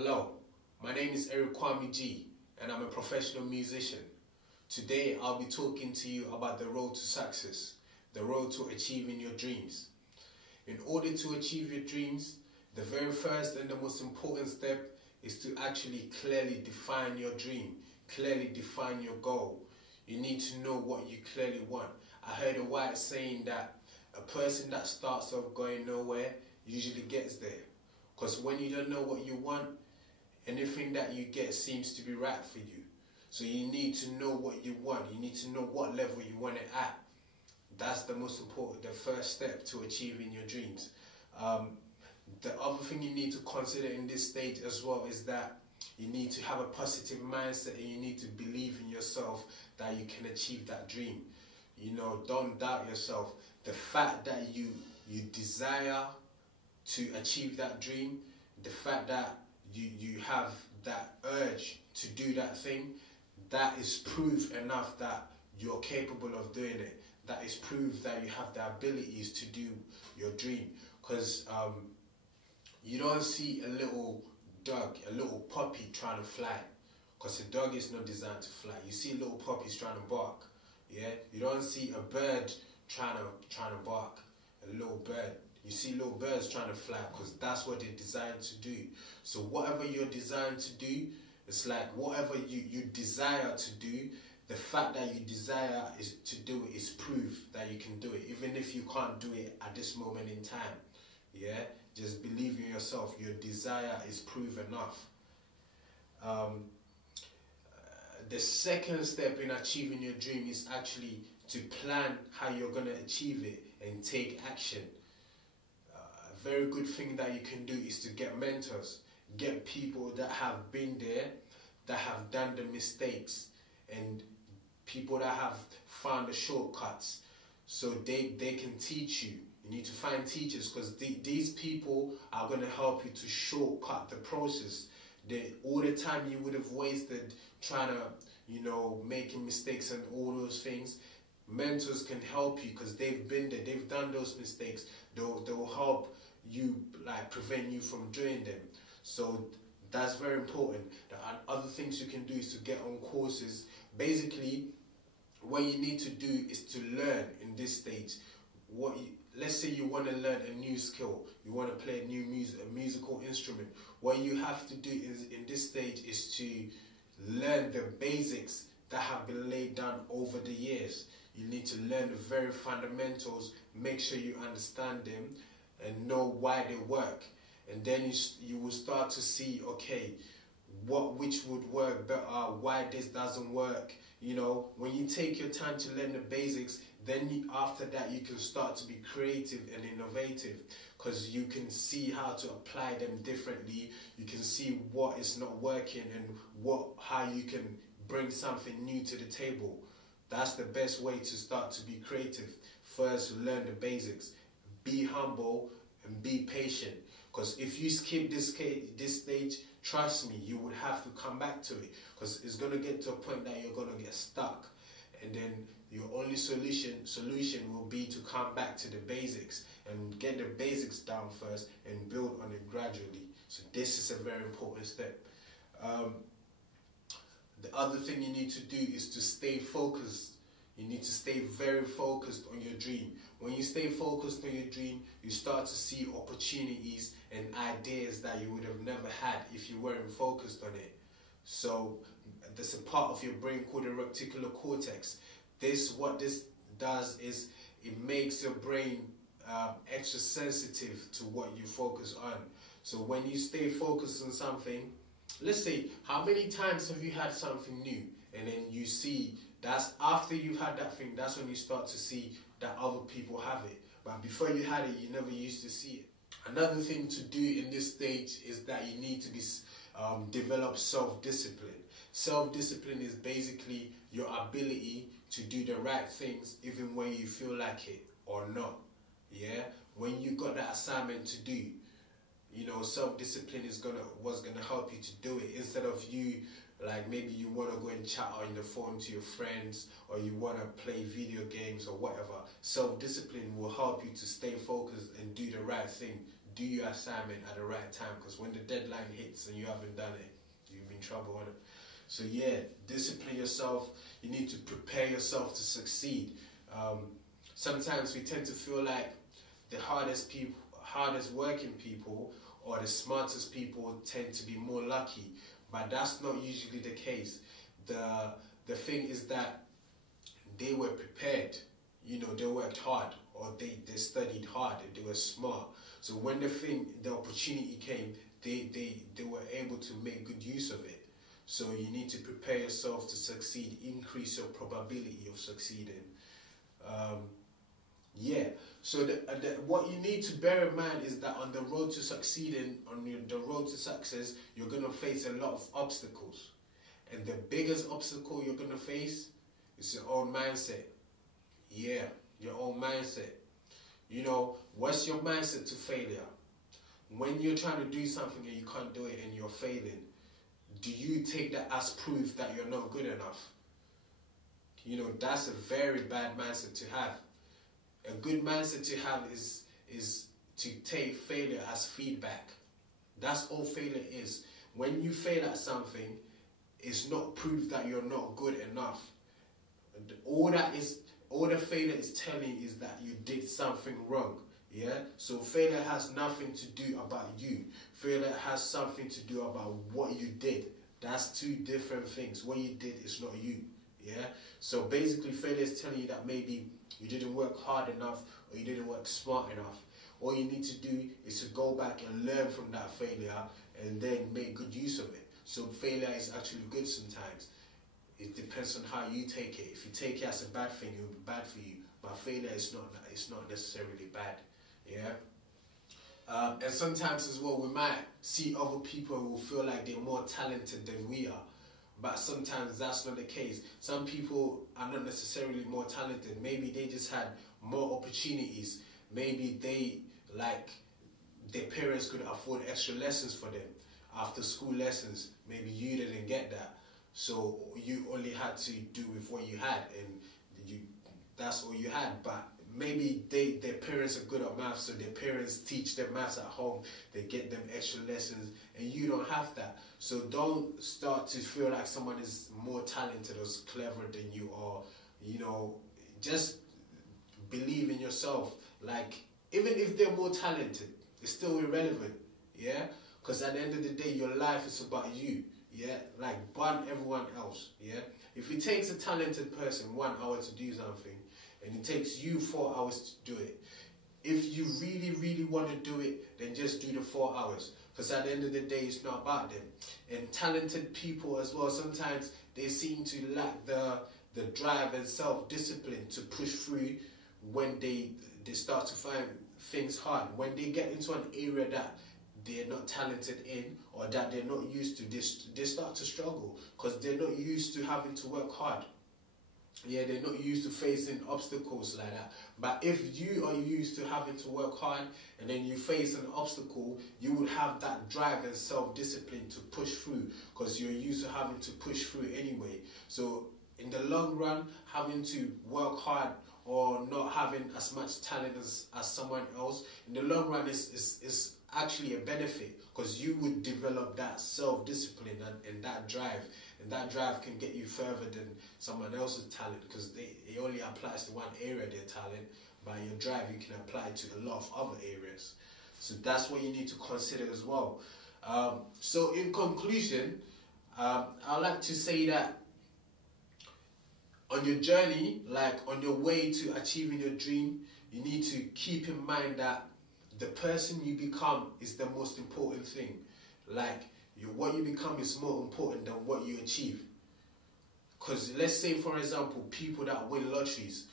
Hello, my name is KWAME and I'm a professional musician. Today I'll be talking to you about the road to success, the road to achieving your dreams. In order to achieve your dreams, the very first and the most important step is to actually clearly define your dream, clearly define your goal. You need to know what you clearly want. I heard a wise saying that a person that starts off going nowhere usually gets there. Because when you don't know what you want, anything that you get seems to be right for you. So you need to know what you want. You need to know what level you want it at. That's the most important, the first step to achieving your dreams. The other thing you need to consider in this stage as well is that you need to have a positive mindset and you need to believe in yourself that you can achieve that dream. You know, don't doubt yourself. The fact that you desire to achieve that dream, the fact that you have that urge to do that thing, that is proof enough that you're capable of doing it. That is proof that you have the abilities to do your dream. Because you don't see a little dog, a little puppy trying to fly. Because a dog is not designed to fly. You see little puppies trying to bark. Yeah, you don't see a bird trying to bark. A little bird. You see little birds trying to fly because that's what they're designed to do. So whatever you're designed to do, it's like whatever you desire to do, the fact that you desire is to do it is proof that you can do it, even if you can't do it at this moment in time. Yeah, just believe in yourself. Your desire is proof enough. The second step in achieving your dream is actually to plan how you're going to achieve it and take action. A very good thing that you can do is to get mentors, get people that have been there, that have done the mistakes, and people that have found the shortcuts, so they can teach you. You need to find teachers because these people are going to help you to shortcut the process. All the time you would have wasted trying to, making mistakes and all those things, mentors can help you because they've been there, they've done those mistakes. They'll help you, like, prevent you from doing them. So that's very important. The other things you can do is to get on courses. Basically, what you need to do is to learn in this stage. Let's say you want to learn a new skill, you want to play a musical instrument. What you have to do in this stage is to learn the basics that have been laid down over the years. You need to learn the very fundamentals, make sure you understand them and know why they work. And then you will start to see, okay, which would work better, why this doesn't work. When you take your time to learn the basics, then after that you can start to be creative and innovative because you can see how to apply them differently. You can see what is not working and how you can bring something new to the table. That's the best way to start to be creative. First, learn the basics. Be humble and be patient. Because if you skip this stage, trust me, you would have to come back to it. Because it's going to get to a point that you're going to get stuck. And then your only solution will be to come back to the basics and get the basics down first and build on it gradually. So this is a very important step. The other thing you need to do is to stay focused. You need to stay very focused on your dream. When you stay focused on your dream, you start to see opportunities and ideas that you would have never had if you weren't focused on it. So there's a part of your brain called the reticular cortex. What this does is it makes your brain extra sensitive to what you focus on. So when you stay focused on something, let's say, how many times have you had something new and then you see that's after you've had that thing, that's when you start to see that other people have it. But before you had it, you never used to see it. Another thing to do in this stage is that you need to develop self-discipline. Self-discipline is basically your ability to do the right things even when you feel like it or not. Yeah? When you got that assignment to do, self-discipline is what's gonna help you to do it, instead of you, like, maybe you want to go and chat on the phone to your friends, or you want to play video games or whatever. Self-discipline will help you to stay focused and do the right thing, do your assignment at the right time, because when the deadline hits and you haven't done it, you're in trouble, innit? So yeah, discipline yourself. You need to prepare yourself to succeed. Sometimes we tend to feel like the hardest working people or the smartest people tend to be more lucky, but that's not usually the case. The thing is that they were prepared, you know, they worked hard, or they studied hard, they were smart. So when the opportunity came, they were able to make good use of it. So you need to prepare yourself to succeed, increase your probability of succeeding. Yeah, so what you need to bear in mind is that on the road to succeeding, the road to success, you're going to face a lot of obstacles. And the biggest obstacle you're going to face is your own mindset. Yeah, your own mindset. You know, what's your mindset to failure? When you're trying to do something and you can't do it and you're failing, do you take that as proof that you're not good enough? You know, that's a very bad mindset to have. A good mindset to have is to take failure as feedback. That's all failure is. When you fail at something, it's not proof that you're not good enough. All the failure is telling is that you did something wrong. Yeah? So failure has nothing to do about you. Failure has something to do about what you did. That's two different things. What you did is not you. Yeah? So basically failure is telling you that maybe you didn't work hard enough or you didn't work smart enough. All you need to do is to go back and learn from that failure and then make good use of it. So failure is actually good sometimes. It depends on how you take it. If you take it as a bad thing, it will be bad for you. But failure is not necessarily bad. Yeah. And sometimes as well, we might see other people who feel like they're more talented than we are. But sometimes that's not the case. Some people are not necessarily more talented. Maybe they just had more opportunities. Maybe their parents could afford extra lessons for them, after school lessons. Maybe you didn't get that. So you only had to do with what you had, and that's all you had. But maybe their parents are good at maths, so their parents teach them maths at home. They get them extra lessons, and you don't have that. So don't start to feel like someone is more talented or clever than you, or, you know, just believe in yourself. Like, even if they're more talented, it's still irrelevant, yeah? Because at the end of the day, your life is about you, yeah? Like, ban everyone else, yeah? If it takes a talented person 1 hour to do something, and it takes you 4 hours to do it, if you really, really want to do it, then just do the 4 hours. Because at the end of the day, it's not about them. And talented people as well, sometimes they seem to lack the drive and self-discipline to push through when they start to find things hard. When they get into an area that they're not talented in, or that they're not used to, they start to struggle because they're not used to having to work hard. Yeah, they're not used to facing obstacles like that. But if you are used to having to work hard and then you face an obstacle, you would have that drive and self-discipline to push through, because you're used to having to push through anyway. So in the long run, having to work hard or not having as much talent as someone else, in the long run is actually a benefit, because you would develop that self-discipline and that drive. And that drive can get you further than someone else's talent, because it only applies to one area, their talent. By your drive, you can apply to a lot of other areas. So that's what you need to consider as well. So in conclusion, I'd like to say that on your journey, like on your way to achieving your dream, you need to keep in mind that the person you become is the most important thing. Like, what you become is more important than what you achieve. Because let's say, for example, people that win lotteries,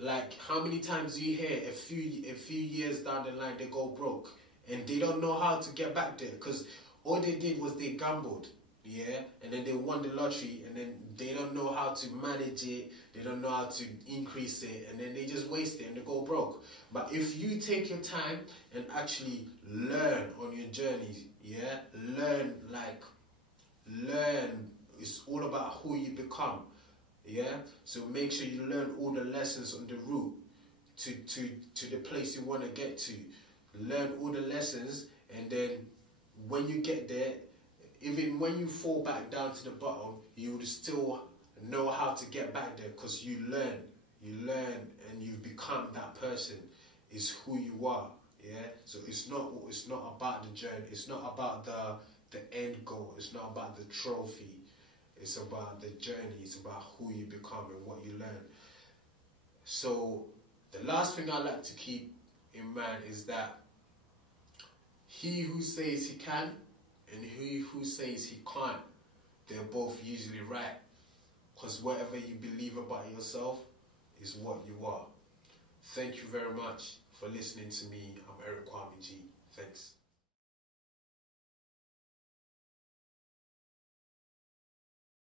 like, how many times do you hear a few years down the line they go broke and they don't know how to get back there, because all they did was they gambled, yeah, and then they won the lottery, and then they don't know how to manage it, they don't know how to increase it, and then they just waste it and they go broke. But if you take your time and actually learn on your journey, yeah, learn, it's all about who you become, yeah. So make sure you learn all the lessons on the route to the place you want to get to. learn all the lessons, and then when you get there, even when you fall back down to the bottom, you would still know how to get back there, because you learn, and you become that person. Is who you are. Yeah. So it's not about the journey. It's not about the end goal. It's not about the trophy. It's about the journey. It's about who you become and what you learn. So the last thing I like to keep in mind is that he who says he can and he who says he can't, they're both usually right. Because whatever you believe about yourself is what you are. Thank you very much for listening to me. I'm Eric KWAME G. Thanks.